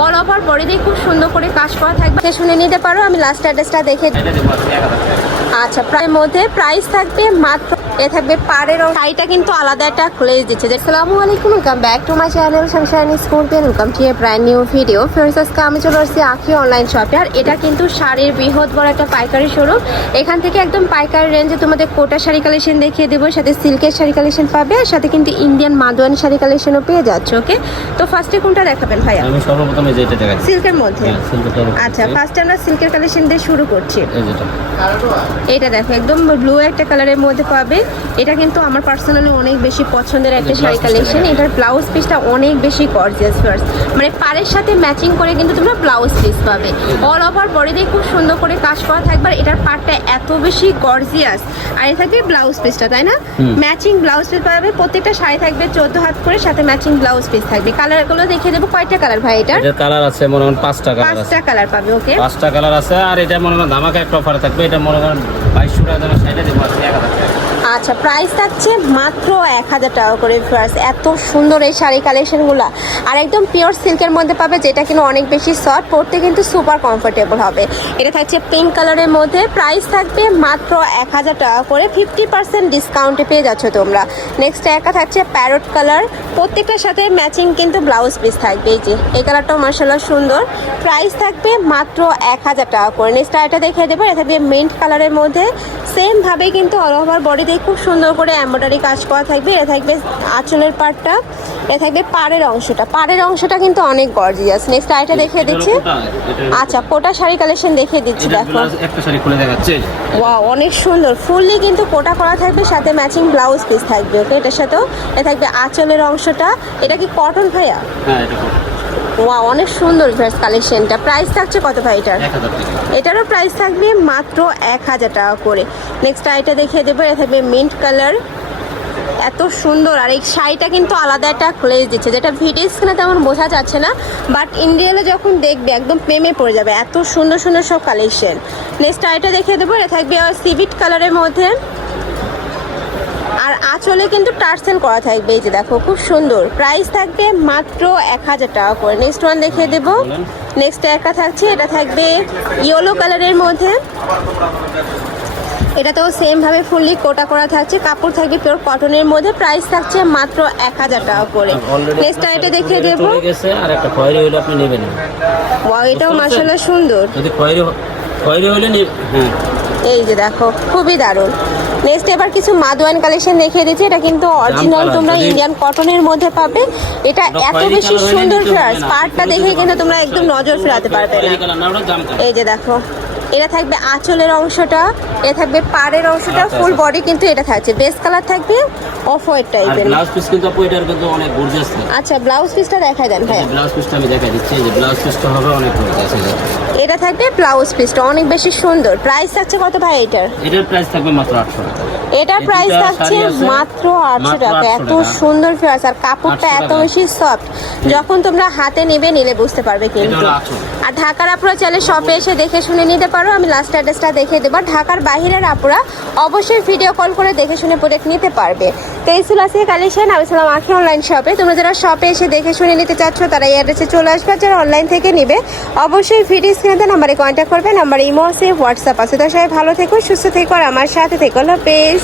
All over বডিতে খুব সুন্দর করে কাজ করা থাকবে। শুনে নিতে পারো আমি লাস্ট অ্যাড্রেসটা দেখে টাকা। আচ্ছা প্রায় মধ্যে প্রাইস থাকবে মাত্র এ থাকবে পাড়ের শাড়িটা কিন্তু আলাদা একটা ক্লেজ দিচ্ছে। যে আসসালামু আলাইকুম welcome back to my channel sunshine scorpion welcome to a brand new video ফেরত আজকে আমি চলে আসছি আখি অনলাইন শপে আর এটা কিন্তু শাড়ির বৃহৎ বড় একটা পাইকারি শোরুম এখান থেকে একদম পাইকারি রেঞ্জে তোমাদের কোটা শাড়ি কালেকশন দেখিয়ে দেবো সাথে সিল্কের শাড়ি কালেকশন পাবে আর সাথে কিন্তু ইন্ডিয়ান মাদোয়ানি শাড়ি কালেকশনও পেয়ে যাচ্ছ ওকে তো ফার্স্টে কোনটা দেখাবেন ভাইয়া? আমি সর্বপ্রথমে যেটা দেখাচ্ছি। সিল্কের মধ্যে? হ্যাঁ, আচ্ছা। ফার্স্টে আমরা সিল্কের কালেকশন দিয়ে শুরু করছি। এটা দেখো একদম ব্লু একটা কালারের মধ্যে পাবে। এটা কিন্তু আমার পার্সোনালি অনেক বেশি পছন্দের একটা এটা শাড়ি কালেকশন এটার ব্লাউজ পিসটা অনেক বেশি গর্জিয়াস ফার্স্ট মানে পাড়ের সাথে ম্যাচিং করে কিন্তু তোমরা ব্লাউজ পিস পাবে। অল ওভার বডিতে খুব সুন্দর করে কাজ করা থাকবে আর এটার পার্টটা এত বেশি গর্জিয়াস আর এটা থাকবে ব্লাউজ পিসটা তাই না? ম্যাচিং ব্লাউজ পিস পাবে প্রত্যেকটা শাড়ি থাকবে চোদ্দ হাত করে সাথে ম্যাচিং ব্লাউজ পিস থাকবে। কালারগুলো দেখে দেবো কয়টা কালার ভাই এটার? এটার কালার আছে মনে হয় পাঁচটা কালার পাঁচটা কালার পাবে ওকে পাঁচটা কালার আছে আর এটা মনে করেন ধামাকা একটা অফার থাকবে এটা মনে করেন আচ্ছা প্রাইস থাকছে মাত্র এক হাজার টাকা করে ফার্স্ট এত সুন্দর এই শাড়ি কালেকশনগুলো আর একদম পিওর সিল্কের মধ্যে পাবে, যেটা কিন্তু অনেক বেশি সফট পরতে কিন্তু সুপার কমফোর্টেবল হবে। এটা থাকছে পিঙ্ক কালারের মধ্যে। প্রাইস থাকবে মাত্র এক হাজার টাকা করে। ফিফটি পার্সেন্ট ডিসকাউন্টে পেয়ে যাচ্ছ তোমরা। নেক্সট একা থাকছে প্যারট কালার প্রত্যেকটার সাথে ম্যাচিং কিন্তু ব্লাউজ পিস থাকবে। এই যে, এই কালারটাও মার্শাল্লাহ সুন্দর। প্রাইস থাকবে মাত্র এক হাজার টাকা করে। নেক্সট এটা দেখে দেবো। এটা থাকবে মিন্ট কালারের মধ্যে। সেম ভাবে কিন্তু অল ওভার বডিতে খুব সুন্দর করে এমব্রয়ডারি কাজ করা থাকবে। এটা থাকবে আঁচলের পার্টটা এটা থাকবে পাড়ের অংশটা। পাড়ের অংশটা কিন্তু অনেক গর্জিয়াস নেক্সট আইটা দেখিয়ে দিচ্ছি। আচ্ছা কোটা শাড়ি কালেকশন দেখিয়ে দিচ্ছি দেখো। একটা শাড়ি খুলে দেখাচ্ছে। ওয়া অনেক সুন্দর। ফুললি কিন্তু কোটা করা থাকবে সাথে ম্যাচিং ব্লাউজ পিস থাকবে ওকে এটার সাথেও। এটা থাকবে আঁচলের অংশটা। এটা কি কটন ভাইয়া? হ্যাঁ এটা। ওয়া অনেক সুন্দর ড্রেস কালেকশনটা প্রাইস থাকছে কত ভাই এটার? এটারও প্রাইস থাকবে মাত্র এক হাজার টাকা করে। নেক্সট আইটা দেখিয়ে দেবো এটা থাকবে মিন্ট কালার এত সুন্দর আর এই শাড়িটা কিন্তু আলাদা একটা ক্লেজ দিচ্ছে। যেটা ভিডিও স্ক্রিনে তেমন বোঝা যাচ্ছে না বাট ইন্ডিয়ালে যখন দেখবে একদম প্রেমে পড়ে যাবে। এত সুন্দর সুন্দর সব কালেকশন নেক্সট আইটা দেখিয়ে দেবো এটা থাকবে সিভিট কালারের মধ্যে। আর আঁচলে কিন্তু টার্সেল করা থাকবে এই যে দেখো খুব সুন্দর। প্রাইস থাকবে মাত্র এক হাজার টাকা করে। নেক্সট ওয়ান দেখিয়ে দেবো। নেক্সট একটা থাকছে এটা থাকবে ইয়েলো কালারের মধ্যে। এটাতেও সেম ভাবে ফুললি কোটা করা থাকছে। কাপড় থাকবে পিওর কটনের মধ্যে। প্রাইস থাকছে মাত্র এক হাজার টাকা করে। নেক্সট এটা শাড়ি দেখিয়ে দেবো। আর একটা খয়েরি হলে আপনি নেবেন। ওয়াও এটাও মাসাল্লাহ সুন্দর। যদি খয়েরি হ- খয়েরি হলে এই যে দেখো খুবই দারুণ। নেক্সট এবার কিছু মাদওয়ান কালেকশন দেখিয়ে দিচ্ছি। এটা কিন্তু অরিজিনাল তোমরা ইন্ডিয়ান কটনের মধ্যে পাবে। এটা এত বেশি সুন্দর ফ্লাস পার্টটা দেখে কিন্তু তোমরা একদম নজর ফেরাতে পারবে না। এই যে দেখো। এটা থাকবে আঁচলের অংশটা এটা থাকবে পাড়ের অংশটা আচ্ছা, ফুল আচ্ছা। বডি কিন্তু এটা থাকছে। বেস কালার থাকবে অফ হোয়াইট টাইপের ব্লাউজ পিস কিন্তু আপু এটার কিন্তু অনেক গর্জিয়াস থাকে আচ্ছা ব্লাউজ পিসটা দেখাই দেন ভাইয়া ব্লাউজ পিসটা আমি দেখাই দিচ্ছি এই যে ব্লাউজ পিসটা হবে অনেক গর্জিয়াস এটা থাকবে ব্লাউজ পিসটা অনেক বেশি সুন্দর। প্রাইস থাকছে কত ভাই এটার? এটার প্রাইস থাকবে মাত্র আটশো টাকা। এটার প্রাইস থাকছে আছে, মাত্র আটশো মাত্র টাকা। এত সুন্দর ফেয়ার্স আর কাপড়টা এত বেশি সফট যখন তোমরা হাতে নেবে নিলে বুঝতে পারবে কিন্তু হলো আঁচল। আর ঢাকার আপুরা চাইলে শপে এসে দেখে শুনে নিতে পারো। আমি লাস্ট অ্যাড্রেসটা দেখে দেবো। ঢাকার বাইরের আপুরা অবশ্যই ভিডিও কল করে দেখে শুনে প্রোডাক্ট নিতে পারবে। তো এই ছিল আজকে আমি ছিলাম আখি অনলাইন শপে তোমরা যারা শপে এসে দেখে শুনে নিতে চাচ্ছ, তারা এই অ্যাড্রেসে চলে আসবে। যারা অনলাইন থেকে নিবে, অবশ্যই ভিডিও স্ক্রিনে নাম্বারে কন্ট্যাক্ট করবে। নাম্বার ইমো আছে হোয়াটসঅ্যাপ আছে। তো সবাই ভালো থেকো, সুস্থ থেকো, আর আমার সাথে থেকো। পেজ